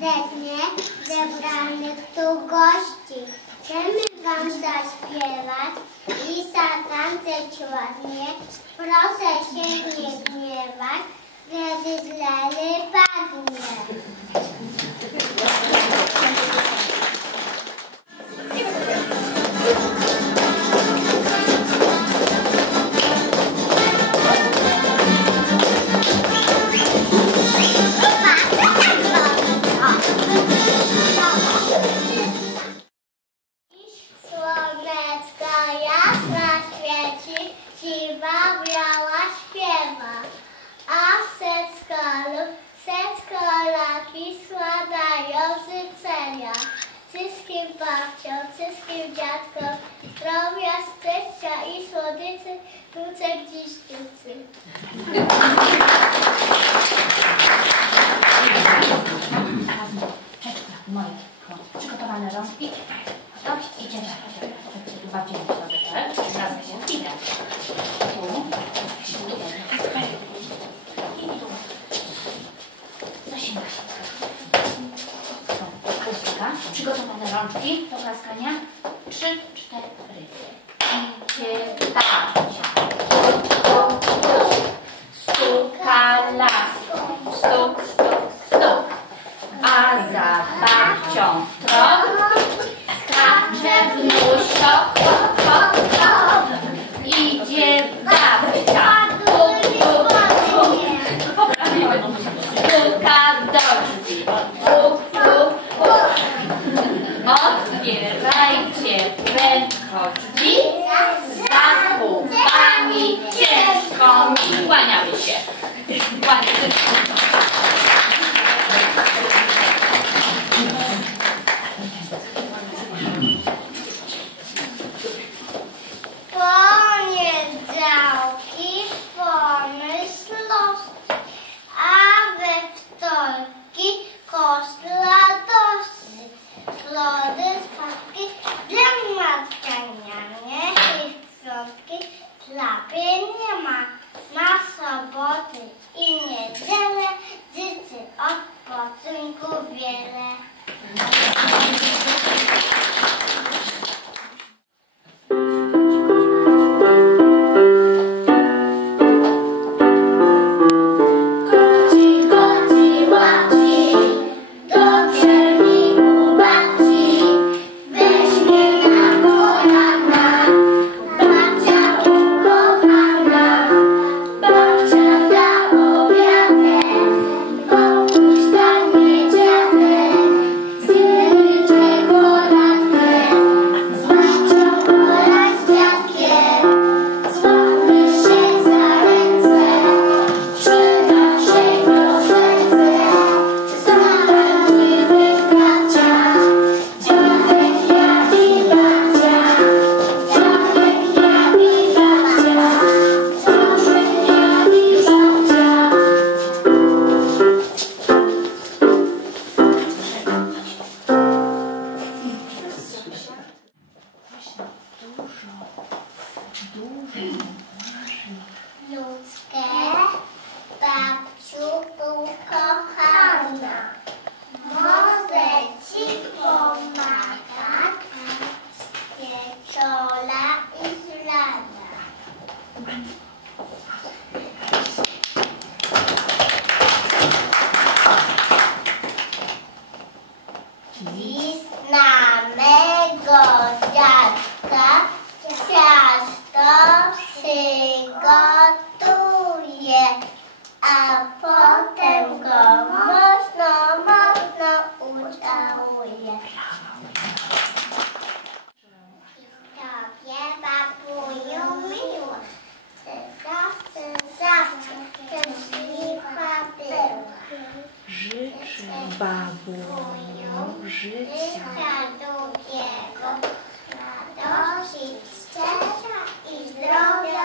serdecznie zebranych tu gości. Chcemy Wam zaśpiewać i zatańczyć ładnie. Proszę się nie gniewać, kiedy źle padnie. Wszystkim babciom, wszystkim dziadkom, zdrowia, szczęścia i słodyczy, krócek dziś. Czeczka, moje. Przygotowane rączki. Dobrze, idzie dalej. Tu bardziej sobie, tak? Razem się idę. Tu. Się tu. Tak, I tu. Zasina się. O, Krystyka. Rączki do klaskania. Trzy, cztery. Idzie babcia. Stuka laską. Stuk, stuk, stuk. A za babcią trok skacze wnusio, hop, hop, hop. Idzie babcia, puk, puk, puk. Stuka do drzwi, puk, puk, puk. Otwierajcie drzwi, za pupami ciężko mi. Kłaniamy się. Kłaniamy się. Pałacu i wiele. Babuniu życia. Długiego, radości, szczęścia i zdrowia